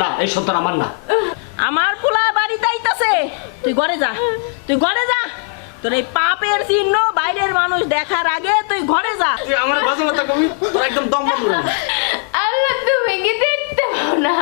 না এই সন্তান আমার না। আমার পোলা বাড়িতে আইতাছে, তুই ঘরে যা, তুই ঘরে যা। তোর এই পাপের চিহ্ন বাইরের মানুষ দেখার আগে তুই ঘরে যা। তুই আমার বাজে কথা কবি, তোর একদম দম বন্ধ করে। আল্লাহ তুমি কি দেখতে পাও না?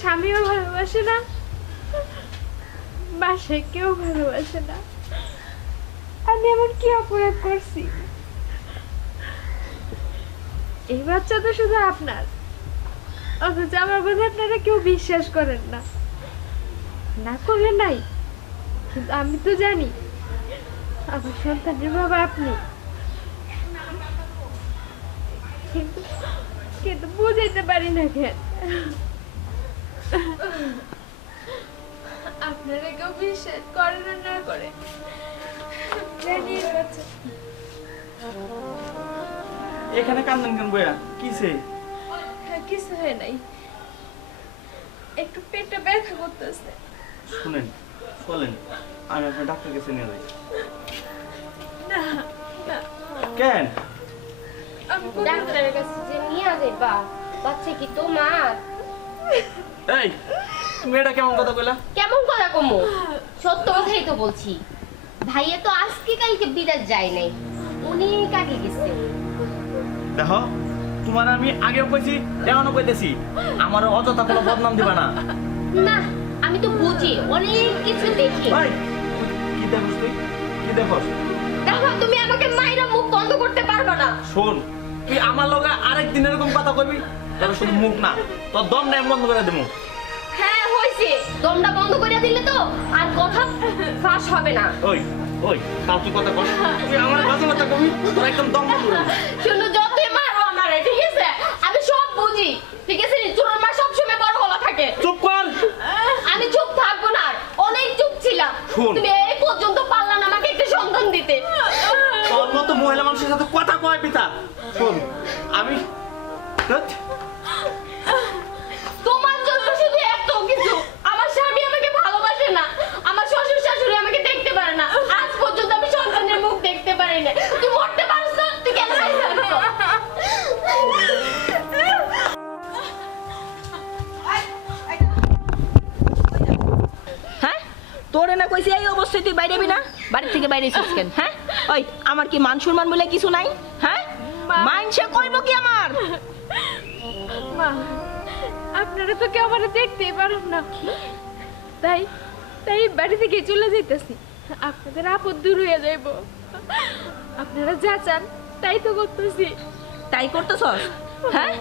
স্বামীও ভালোবাসে না, বাসায় কেউ ভালোবাসে না। আমি এমন কি অপরাধ করছি? এই বাচ্চা তো শুধু আপনার, অথচ আমার কথা আপনারা কেউ বিশ্বাস করেন না। না করলে নাই, কিন্তু আমি তো জানি আমার সন্তানের বাবা আপনি। কিন্তু কিন্তু বুঝাইতে পারি না কেন। আপনারা কেউ বিশ্বাস করেন না করে জানি এই বাচ্চা। এখানে কান্দন কেন বইয়া কিসে? কিছু হয় নাই, একটু পেটে ব্যথা করতেছে। শুনেন চলেন আমি আপনার ডাক্তার কাছে নিয়ে যাই। না না, কেন? আমি ডাক্তারের কাছে যে নিয়ে যাইবা, বাচ্চা কি তোমার? এই তুমি এটা কেমন কথা কইলা? কেমন কথা কমু? সত্য কথাই তো বলছি। ভাইয়া তো আজকে কালকে বিরাট যায় নাই, অনেক আগে গেছে। দেখো তোমার আমি আগেও কইছি, এখনো কইতেছি, আমার অযথা কোনো বদনাম দিবা না। না আমি তো বুঝি, অনেক কিছু দেখি। ভাই কি দেখোস তুই? কি দেখোস? দেখো তুমি আমাকে মাইরা মুখ বন্ধ করতে পারবে না। শোন তুই আমার লগে আরেকদিন এরকম কথা কইবি, তবে শুধু মুখ না, তোর দম নাই বন্ধ করে দেবো। হ্যাঁ হইছে, দমটা বন্ধ করে দিলে তো আর কথা ফাঁস হবে না। ওই ওই তাও তুই কথা কর, তুই আমার বাজে কথা কবি, তোর একদম দম বন্ধ করে দেবো। শুনো যতই মারো আমারে, ঠিক আছে? আমি সব বুঝি, ঠিক আছে? চোরের মা সবসময় বড় গলা থাকে। চুপ কর। আমি চুপ থাকবো না, আর অনেক চুপ ছিলাম। শোন। তুমি এই পর্যন্ত পারলা না আমাকে একটা সন্তান দিতে। তোর মতো মহিলা মানুষের সাথে কথা কয় পিতা। শোন আমি ধ্যাৎ, তোমার জন্য শুধু এত কিছু। আমার স্বামী আমাকে ভালোবাসে না, আমার শ্বশুর শাশুড়ি আমাকে দেখতে পারে না, আজ পর্যন্ত আমি সন্তানের মুখ দেখতে পারি না। তুই মরতে পারছ না, তুই কেন রাইছো? হ্যাঁ তোরে না কইছি এই অবস্থায় তুই বাইরে না, বাড়ি থেকে বাইরে এসেছিস কেন? হ্যাঁ ওই আমার কি মান সম্মান বলে কিছু নাই? হ্যাঁ মাইনসে কইব কি আমার? মা, আপনারা তো কেউ আমার দেখতেই পারেন না, তাই তাই বাড়ি থেকে চলে যাইতেছি। আপনাদের আপদ দূর হয়ে যাইব, আপনারা যা চান তাই তো করতেছি। তাই করতেছস? হ্যাঁ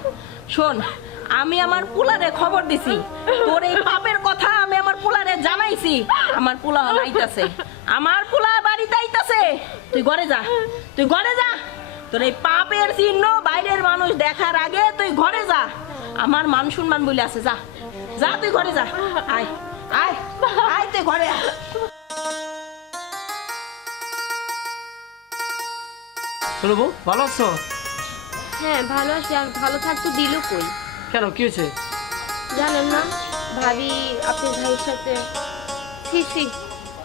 শোন, আমি আমার পুলারে খবর দিছি, তোর এই পাপের কথা আমি আমার পুলারে জানাইছি। আমার পুলা আইতাছে, আমার পুলা বাড়িতে আইতাছে। তুই ঘরে যা, তুই ঘরে যা। তোর এই পাপের চিহ্ন বাইরের মানুষ দেখার আগে তুই ঘরে যা। আমার মান সম্মান বলে আছে, যা যা তুই ঘরে যা। আয় আয় আয় তুই ঘরে আয়। চলো বউ, ভালো আছো? হ্যাঁ ভালো আছি, আর ভালো থাকতে দিল কই? কেন কি হয়েছে? জানেন না ভাবি আপনার ভাইয়ের সাথে ছি,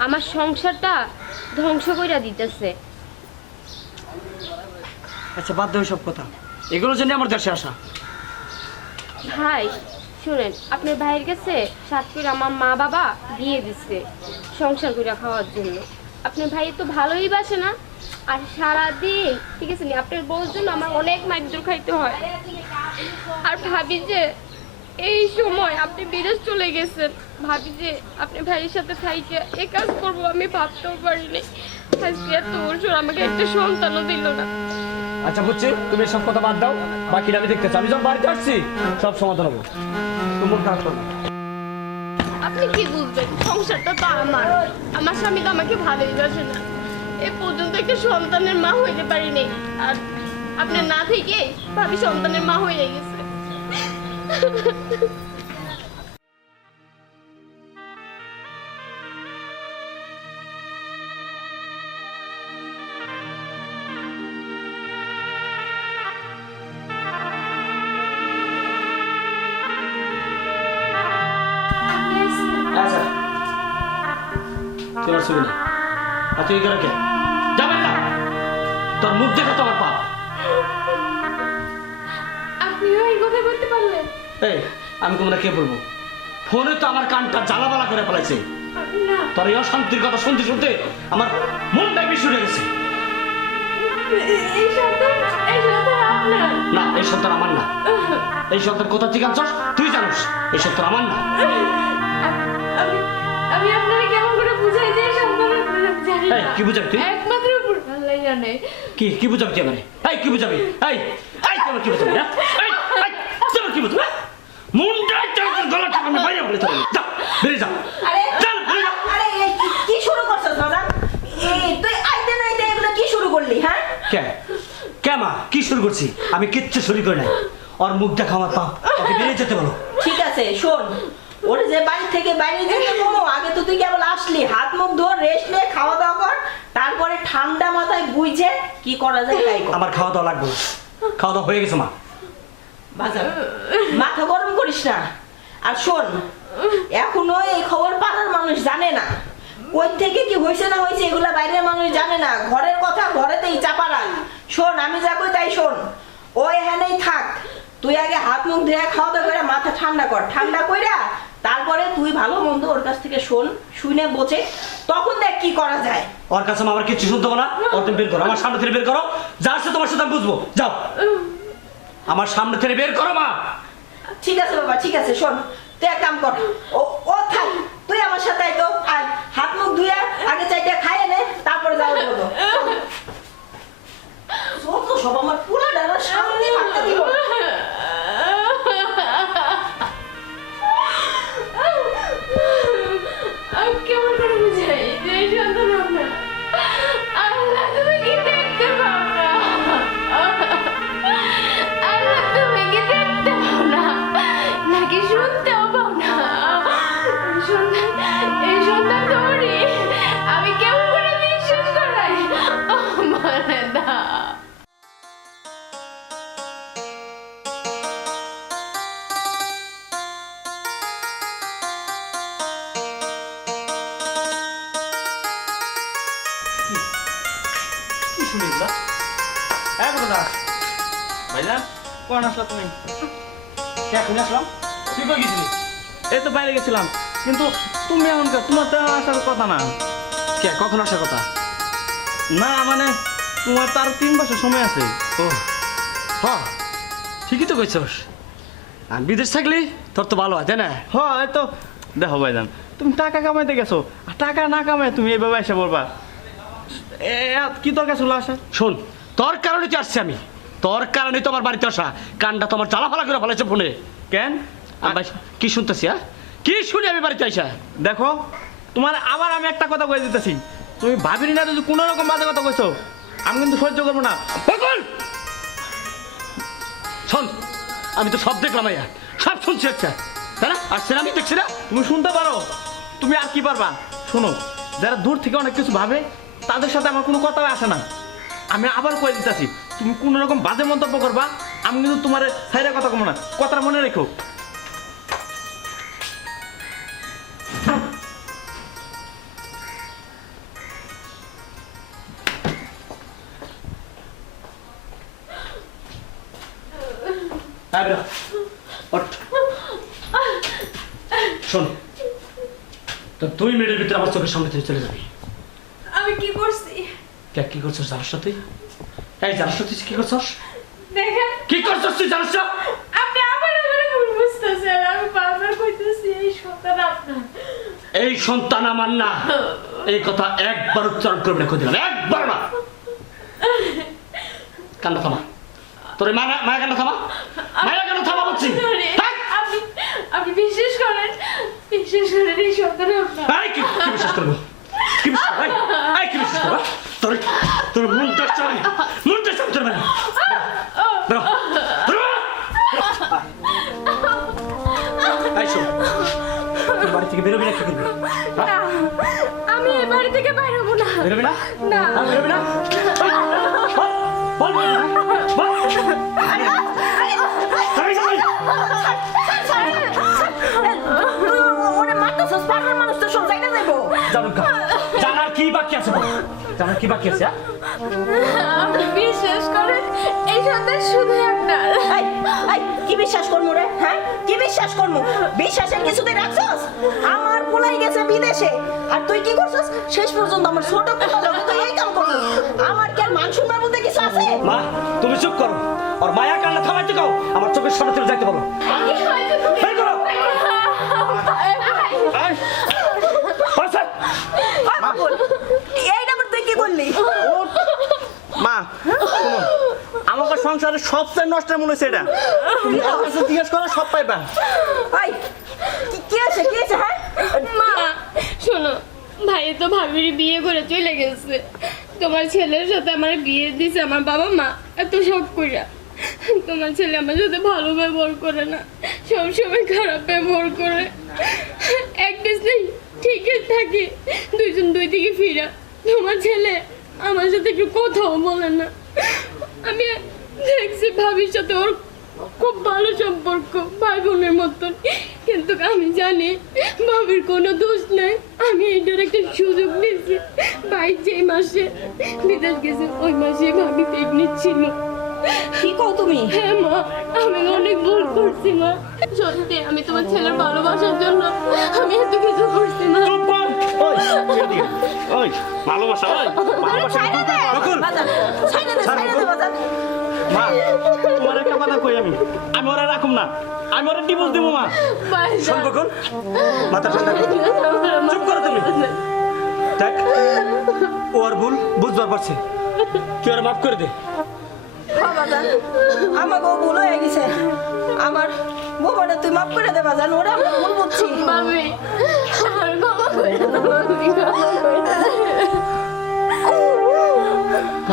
আমার সংসারটা ধ্বংস কইরা দিতেছে। আচ্ছা বাদ দাও সব কথা, এগুলোর জন্য আমার দেশে আসা। ভাই শুনেন, আপনার ভাইয়ের কাছে সাতপুর আমার মা বাবা দিয়ে দিচ্ছে সংসার করে খাওয়ার জন্য। আপনার ভাই তো ভালোই বাসে না, আর সারাদিন ঠিক আছে নি আপনার বউর জন্য আমার অনেক মাইদুর খাইতে হয়। আর ভাবি যে এই সময় আপনি বিদেশ চলে গেছেন, ভাবি যে আপনি ভাইয়ের সাথে থাইকে এই কাজ করবো আমি ভাবতেও পারিনি। আজকে এত বছর আমাকে একটা সন্তানও দিল না। আচ্ছা বুঝছি, তুমি সব কথা বাদ দাও, বাকিটা আমি দেখতে চাই। আমি যখন বাড়িতে আসছি সব সমাধান হবো, তোমার কাজ করো। আপনি কি বুঝবেন, সংসারটা তো আমার স্বামী তো আমাকে ভালোই বাসে না। এ পর্যন্ত একটা সন্তানের মা হইতে পারিনি, আর আপনার না থেকে ভাবি সন্তানের মা হয়ে গেছে। তুই আমার ছবি না আর তুই এখানে কে যাবেন না তোর মুখ দেখে তো আমার পাপ আপনিও এই কথা বলতে পারলেন? এই আমি তোমরা কে বলবো ফোনে তো আমার কানটা জ্বালাবালা করে ফেলাইছে না, তোর এই অশান্তির কথা শুনতে শুনতে আমার মনটাই বেশি উঠে গেছে এই সন্তান আপনার। না এই সন্তান আমার না এই সন্তান কোথা থেকে আনছস তুই জানিস এই সন্তান আমার না আমি আপনাকে কেমন করে বুঝাই যে এই সন্তান আপনার? আমি জানি এই না। কি বুঝাবি তুই একমাত্র উপর আল্লাহই জানে। কি বুঝাবি তুই আমারে এই কি বুঝাবি এই এই তুই আমার কি বুঝাবি না এই এই তুই আমার কি বুঝাবি মুন্ডা চাকর গলা টাকা আমি বাইরে বলে চলে যা বেরিয়ে যা আরে চল বেরিয়ে যা আরে এই কি শুরু করছস দাদা? এই তুই আইতে না আইতে এগুলো কি শুরু করলি হ্যাঁ? কে কে মা কি শুরু করছি আমি কিচ্ছু শুরু করি নাই ওর মুখ দেখা আমার পাপ ওকে বেরিয়ে যেতে বলো ঠিক আছে শোন, ওরে যে বাড়ি থেকে বাইরে যেতে বলো, আগে তো তুই কেবল আসলি, হাত মুখ ধোর, রেস্ট নে, খাওয়া দাওয়া কর, তারপরে ঠান্ডা মাথায় বুঝে কি করা যায় তাই কর। আমার খাওয়া দাওয়া লাগবে না খাওয়া দাওয়া হয়ে গেছে মা বাজার মাথা গরম করিস না। আর শোন, এখনো এই খবর পাড়ার মানুষ জানে না, কই থেকে কি হয়েছে না হয়েছে এগুলা বাইরের মানুষ জানে না, ঘরের কথা ঘরেতেই চাপা রাখ। শোন, আমি যা কই তাই শোন, ও এখানেই থাক, তুই আগে হাত মুখ ধুয়ে খাওয়া দাওয়া করে মাথা ঠান্ডা কর, ঠান্ডা কইরা তারপরে তুই ভালো মন্দ ওর কাছ থেকে শোন, শুনে বোঝে, তখন দেখ কি করা যায়। ওর কাছে আমার কিছু শুনতে হবে না ওর তুমি বের করো আমার সামনে থেকে বের করো যা আসছে তোমার সাথে আমি বুঝবো যাও আমার সামনে থেকে বের করো মা ঠিক আছে বাবা, ঠিক আছে, শোন, তুই এক কাম কর, ও ও থাক, তুই আমার সাথে আয় তো, আর হাত মুখ ধুয়ে আগে চাইটা খাইয়ে নে, তারপরে যাবো বলো। যত সব আমার পুরা ডানার সামনে থাকতে দিব। আমি কেমন করে বুঝাই যে এই সন্তান আপনার? আল্লাহ তুমি কি দেখতে পাও না? আল্লাহ তুমি কি দেখতে পাও না নাকি শুনতেও পাও না? এই সন্তান ধরি আমি কেমন করে বিশ্বাস করাই মানে না। কি শুনি এগুলা ভাইজান কোন আসলা তুমি? কে এখন আসলাম তুই কই গেছিলি এই তো বাইরে গেছিলাম, কিন্তু তুমি এমন তোমার তো আসার কথা না। কে কখন আসার কথা না মানে তোমার তো আরো 3 বছর সময় আছে। ও হ ঠিকই তো কইছস আর বিদেশ থাকলি তোর তো ভালো হয় তাই না হ্যাঁ এই তো দেখো ভাইজান, তুমি টাকা কামাইতে গেছো, আর টাকা না কামাই তুমি এইভাবে এসে বলবা, কি দরকার ছিল আসা? শোন তোর কারণে তো আসছি আমি তোর কারণে তো আমার বাড়িতে আসা কানটা তোমার জ্বালাফালা করে ফেলেছে ফোনে কেন? ভাই কি শুনতেছি হ্যাঁ কি শুনি আমি বাড়িতে আইসা দেখো, তোমার আবার আমি একটা কথা কয়ে দিতেছি, তুমি ভাবিনি না যদি কোনো রকম বাজে কথা কইছো, আমি কিন্তু সহ্য করবো না। পাগল! শোন আমি তো সব দেখলাম আইয়া সব শুনছি আচ্ছা তাই না আসছে না আমি দেখছি না তুমি শুনতে পারো, তুমি আর কি পারবা? শোনো, যারা দূর থেকে অনেক কিছু ভাবে তাদের সাথে আমার কোনো কথা আসে না। আমি আবার কয়ে দিতেছি, তুমি কোনো রকম বাজে মন্তব্য করবা, আমি কিন্তু তোমার সাইডে কথা কমো না, কথাটা মনে রেখো। হ্যাঁ বেরো ওঠ শোন তো 2 মিনিটের ভিতরে আমার চোখের সামনে থেকে চলে যাবি আমি কি করছি কে কি করছস জানিস না তুই এই জানিস না তুই কি করছস দেখেন? কি করছস তুই জানিস না আপনি আবার আমার ভুল বুঝতেছেন। আমি বারবার কইতেছি এই সন্তান আপনার। এই সন্তান আমার না এই কথা একবার উচ্চারণ করবে না কই দিলাম একবার না কান্না থামা তোর মায়া কান্না থামা মায়া কান্না থামা বলছি আরে, আপনি বিশ্বাস করেন এই সন্তান আপনার। এই কি বিশ্বাস করবো কি বিশ্বাস করবো এই কি বিশ্বাস করবো তোর তোর মনটা চাই তোর মানে বেরো বেরো এই শোন তোর বাড়ি থেকে বেরোবি না কি করবি না, আমি এই বাড়ি থেকে বাইরে হবো না। বেরোবি না না। বেরোবি না বল বল বল ওরে মারতেছস, পাড়ার মানুষ তো সব জায়গা যাইবো। জানুকা কি বাকি আছে বলো? জামাই কি বাকি আছে? আপনি বিশ্বাস করেন এই সন্তান শুধু আপনার। এই এই কি বিশ্বাস করমু রে? হ্যাঁ কি বিশ্বাস করমু? বিশ্বাসের কিছুতে রাখছস? আমার পোলাই গেছে বিদেশে আর তুই কি করছস? শেষ পর্যন্ত আমার ছোট পোলা লগে তুই এই কাম করছস। আমার কি আর মান সম্মান বলতে কিছু আছে? মা তুমি চুপ করো, আর মায়া কান্না থামাইতে কাও, আমার চোখের সামনে তুমি যাইতে বলো। বের করো। বলছে। বাবুল এইটা আবার তুই কি করলি? মা শুনো, আমাকে সংসারে সবচেয়ে নষ্টের মনে হচ্ছে এটা। তুমি ওর কাছে জিজ্ঞেস করো, সব পাইবা। এই কি আছে কি আছে? হ্যাঁ মা শোনো, ভাই তো ভাবির বিয়ে করে চলে গেছে। তোমার ছেলের সাথে আমার বিয়ে দিছে আমার বাবা মা এত শখ কইরা। তোমার ছেলে আমার সাথে ভালো ব্যবহার করে না, সবসময় খারাপ ব্যবহার করে। একদিন নেই ঠিকই থাকে, দুইজন দুই দিকে ফিরা। তোমার ছেলে আমার সাথে একটু কথাও বলে না। আমি দেখছি ভাবির সাথে ওর খুব ভালো সম্পর্ক, ভাই বোনের মতন। কিন্তু আমি জানি ভাবির কোনো দোষ নেই। আমি এইটার একটা সুযোগ নিয়েছি। ভাই যে মাসে বিদেশ গেছে ওই মাসে ভাবি প্রেগনেন্ট ছিল। কি কও তুমি? হ্যাঁ মা, আমি অনেক ভুল করছি মা। সত্যি আমি তোমার ছেলের ভালোবাসার জন্য আমি এত কিছু করছি মা। চুপ কর। ওই এদিকে। ওই ভালোবাসা, ওই ভালোবাসা কি তুই পাগল? বাজান ছাইড়া দে বাজান। মা তোমার একটা কথা কই, আমি ওরা রাখুম না, আমি ওরা ডিভোর্স দেবো মা। শোন বকুল, মাথা ঠান্ডা করো। চুপ করো তুমি। দেখ ও আর ভুল বুঝবার পারছে, তুই আর মাফ করে দে। হ্যাঁ বাজান, আমাকে ভুল হয়ে গেছে। আমার বোবাটা তুই মাফ করে দে বাজান, ওরা আমরা ভুল বুঝছি। ভাবি আমার ক্ষমা করে দাও, ভাবি ক্ষমা করে দাও।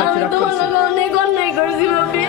আমি তোমার লগে অনেক অন্যায় করছি ভাবি,